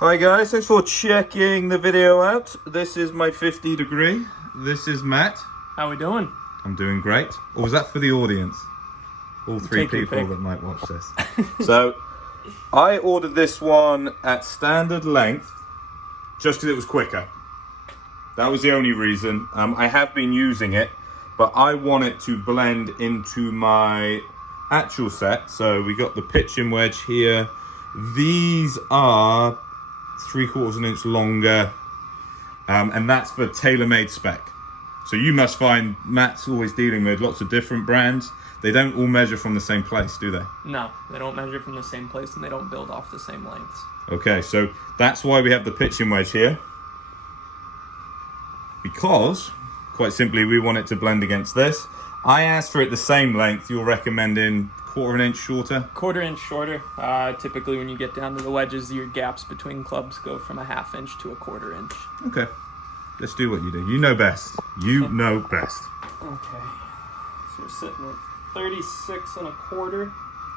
Hi guys, thanks for checking the video out. This is my 50 degree. This is Matt. How we doing? I'm doing great. Or was that for the audience? All three people that might watch this. So, I ordered this one at standard length just because it was quicker. That was the only reason. I have been using it, but I want it to blend into my actual set. So we got the pitching wedge here. These are 3/4 of an inch longer, and that's for tailor-made spec. So you must find Matt's always dealing with lots of different brands. They don't all measure from the same place, do they? No, they don't measure from the same place, and they don't build off the same lengths. Okay, so that's why we have the pitching wedge here. Because, quite simply, we want it to blend against this. I asked for it the same length. You're recommending 1/4 inch shorter? 1/4 inch shorter. Typically, when you get down to the wedges, your gaps between clubs go from 1/2 inch to 1/4 inch. Okay, let's do what you do. You know best. You know best. Okay, so we're sitting at 36 1/4.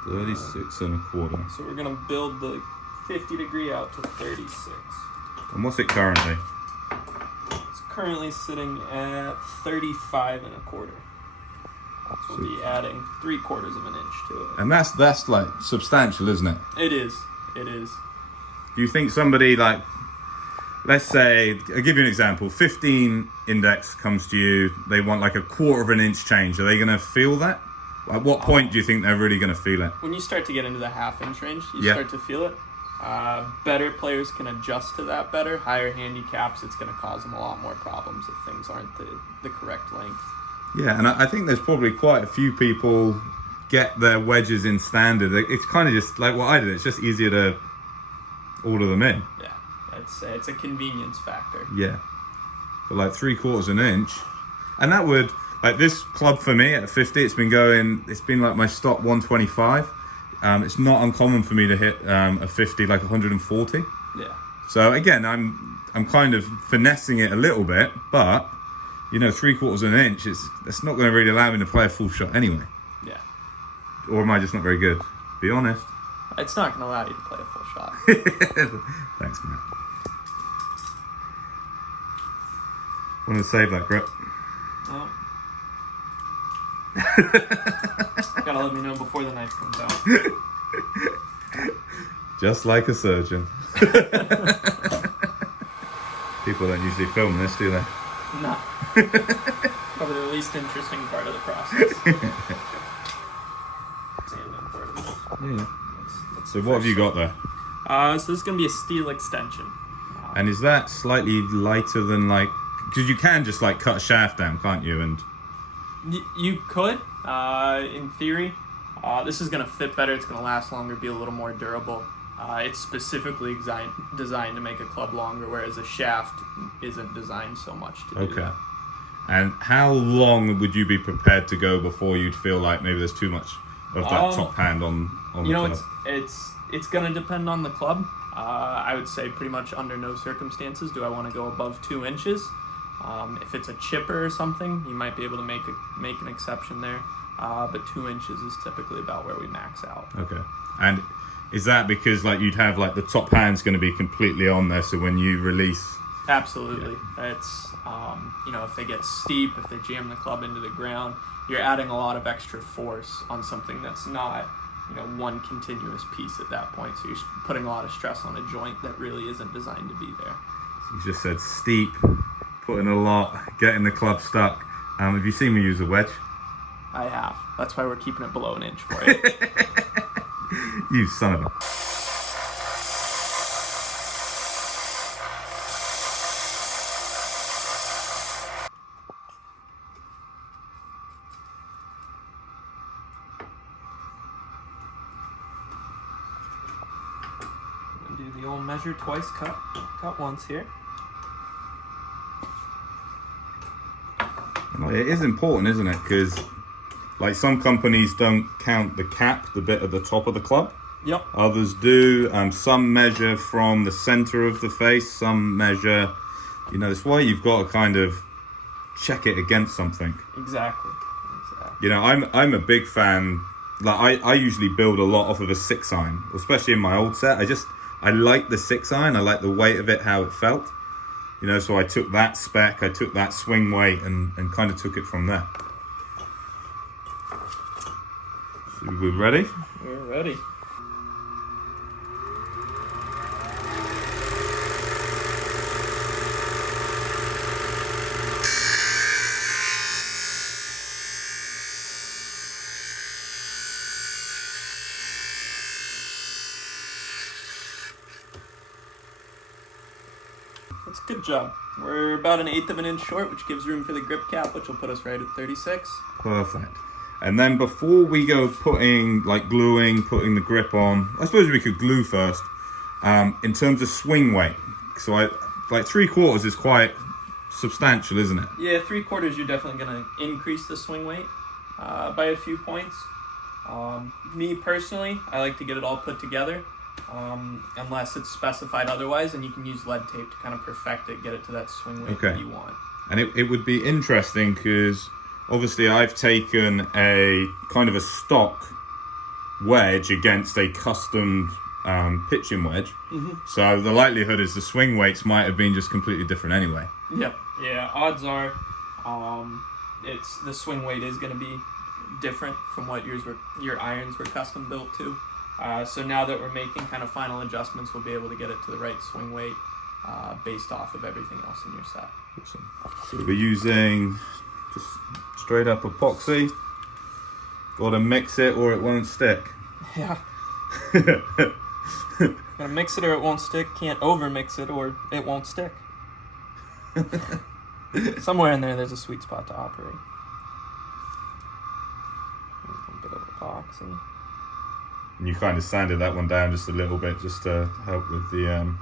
36 1/4. So we're gonna build the 50 degree out to 36. And what's it currently? It's currently sitting at 35 1/4. So we'll be adding 3/4 of an inch to it. And that's like substantial, isn't it? It is. It is. Do you think somebody like, let's say, I'll give you an example, 15 index comes to you, they want like 1/4 of an inch change. Are they going to feel that? At what point do you think they're really going to feel it? When you start to get into the 1/2 inch range, you start to feel it. Better players can adjust to that better. Higher handicaps, it's going to cause them a lot more problems if things aren't the correct length. Yeah, and I think there's probably quite a few people get their wedges in standard. It's kind of just like what I did. It's just easier to order them in. Yeah, it's a convenience factor. Yeah, but like 3/4 an inch, and that would, like this club for me at 50, it's been like my stock 125. It's not uncommon for me to hit a 50 like 140. Yeah. So again, I'm kind of finessing it a little bit, but you know, 3/4 an inch, that's not going to really allow me to play a full shot anyway. Yeah. Or am I just not very good? Be honest. It's not going to allow you to play a full shot. Thanks, Matt. Want to save that grip? No. Gotta let me know before the knife comes out. Just like a surgeon. People don't usually film this, do they? No. Probably the least interesting part of the process. Yeah. So what have you got there? So this is going to be a steel extension. And is that slightly lighter than like... Because you can just like cut a shaft down, can't you? And you could, in theory. This is going to fit better. It's going to last longer, be a little more durable. It's specifically designed to make a club longer, whereas a shaft isn't designed so much to do that. And how long would you be prepared to go before you'd feel like maybe there's too much of that top hand on the club? It's going to depend on the club. I would say pretty much under no circumstances do I want to go above 2 inches. If it's a chipper or something, you might be able to make an exception there. But 2 inches is typically about where we max out. Okay. And is that because like you'd have like the top hand's going to be completely on there, so when you release? Absolutely. Yeah. It's if they get steep, if they jam the club into the ground, you're adding a lot of extra force on something that's not one continuous piece at that point. So you're putting a lot of stress on a joint that really isn't designed to be there. You just said steep, putting a lot, getting the club stuck. Have you seen me use a wedge? I have. That's why we're keeping it below an inch for you. You son of a... Do the old measure twice, cut once here. It is important, isn't it? Because like some companies don't count the cap, the bit at the top of the club. Yep. Others do. Some measure from the center of the face. Some measure, that's why you've got to kind of check it against something. Exactly. I'm a big fan. Like I usually build a lot off of a 6 iron, especially in my old set. I like the 6-iron. I like the weight of it, how it felt. You know, so I took that spec, I took that swing weight, and kind of took it from there. So we're ready? We're ready. That's a good job. We're about 1/8 of an inch short, which gives room for the grip cap, which will put us right at 36. Perfect. And then before we go putting, like gluing, putting the grip on, I suppose we could glue first. In terms of swing weight, so like 3/4 is quite substantial, isn't it? Yeah, 3/4 you're definitely going to increase the swing weight by a few points. Me personally, I like to get it all put together. Unless it's specified otherwise, and you can use lead tape to kind of perfect it, get it to that swing weight that you want. And it would be interesting because obviously I've taken a kind of a stock wedge against a custom pitching wedge. So the likelihood is the swing weights might have been just completely different anyway. Yep. Yeah, odds are it's the swing weight is going to be different from what your irons were custom built to. So now that we're making kind of final adjustments, we'll be able to get it to the right swing weight based off of everything else in your set. Awesome. So we're using just straight up epoxy. Got to mix it or it won't stick. Yeah. Gotta mix it or it won't stick. Can't over mix it or it won't stick. Somewhere in there's a sweet spot to operate. A bit of epoxy. And you kind of sanded that one down just a little bit just to help with the...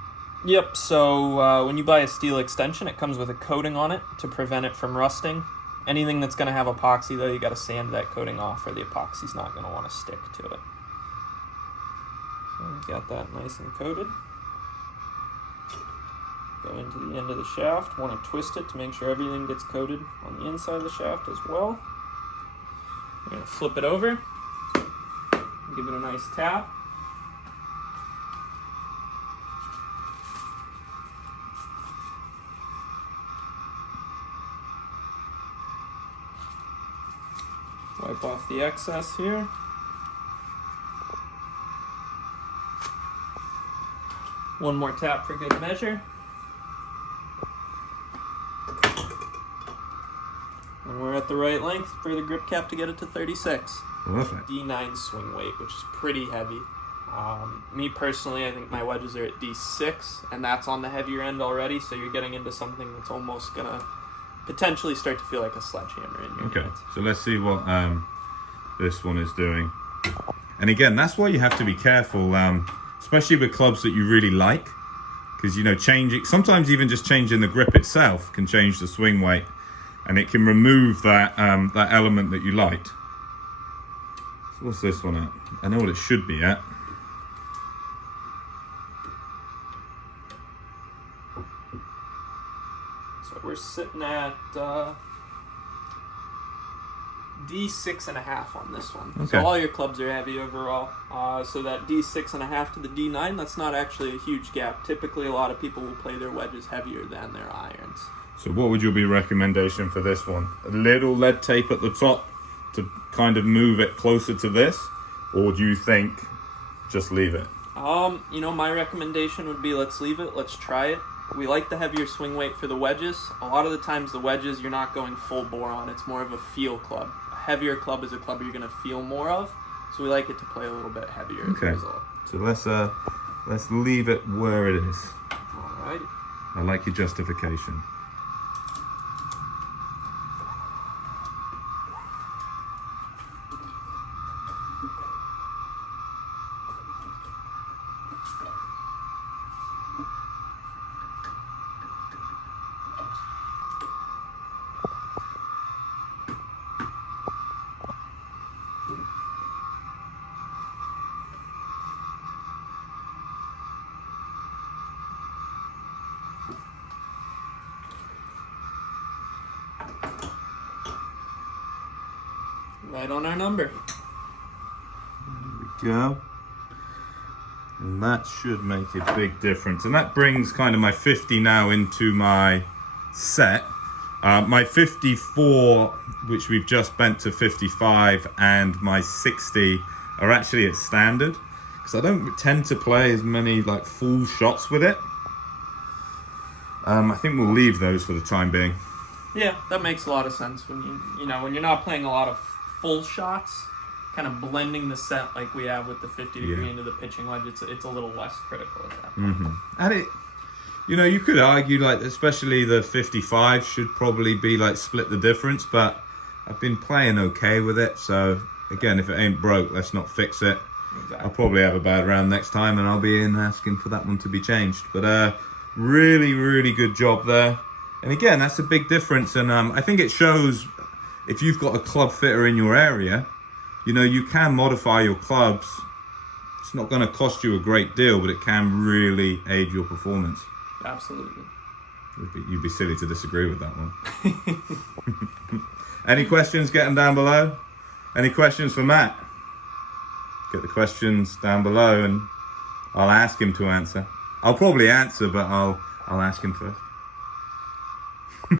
Yep, so when you buy a steel extension, it comes with a coating on it to prevent it from rusting. Anything that's going to have epoxy, though, you got to sand that coating off or the epoxy's not going to want to stick to it. So we've got that nice and coated. Go into the end of the shaft. Want to twist it to make sure everything gets coated on the inside of the shaft as well. We're going to flip it over. Give it a nice tap. Wipe off the excess here. One more tap for good measure. And we're at the right length for the grip cap to get it to 36. Perfect. D9 swing weight, which is pretty heavy. Me personally, I think my wedges are at D6, and that's on the heavier end already, so you're getting into something that's almost going to potentially start to feel like a sledgehammer in your hands. So let's see what this one is doing. And again, that's why you have to be careful, especially with clubs that you really like, because, you know, sometimes even just changing the grip itself can change the swing weight, and it can remove that, that element that you liked. So what's this one at? I know what it should be at. So we're sitting at D6.5 on this one. Okay. So all your clubs are heavy overall. So that D6.5 to the D9, that's not actually a huge gap. Typically, a lot of people will play their wedges heavier than their irons. So what would your be recommendation for this one? A little lead tape at the top to kind of move it closer to this, or do you think just leave it? You know, my recommendation would be let's leave it, let's try it. We like the heavier swing weight for the wedges. A lot of the times the wedges you're not going full bore on, it's more of a feel club. A heavier club is a club you're going to feel more of, so we like it to play a little bit heavier as a result. So let's leave it where it is. Alright. I like your justification. Right on our number. There we go. And that should make a big difference. And that brings kind of my 50 now into my set. My 54, which we've just bent to 55, and my 60 are actually at standard. Because I don't tend to play as many like full shots with it. I think we'll leave those for the time being. Yeah, that makes a lot of sense. When when you're not playing a lot of full shots, kind of blending the set like we have with the 50 degree into the pitching wedge, it's a little less critical at that point. And it, you could argue like especially the 55 should probably be like split the difference, but I've been playing okay with it. So again, if it ain't broke, let's not fix it. Exactly. I'll probably have a bad round next time, and I'll be in asking for that one to be changed. But really, really good job there. And again, that's a big difference. And I think it shows if you've got a club fitter in your area, you can modify your clubs. It's not going to cost you a great deal, but it can really aid your performance. Absolutely. You'd be silly to disagree with that one. Any questions? Get them down below. Any questions for Matt? Get the questions down below and I'll ask him to answer. I'll probably answer, but I'll ask him first.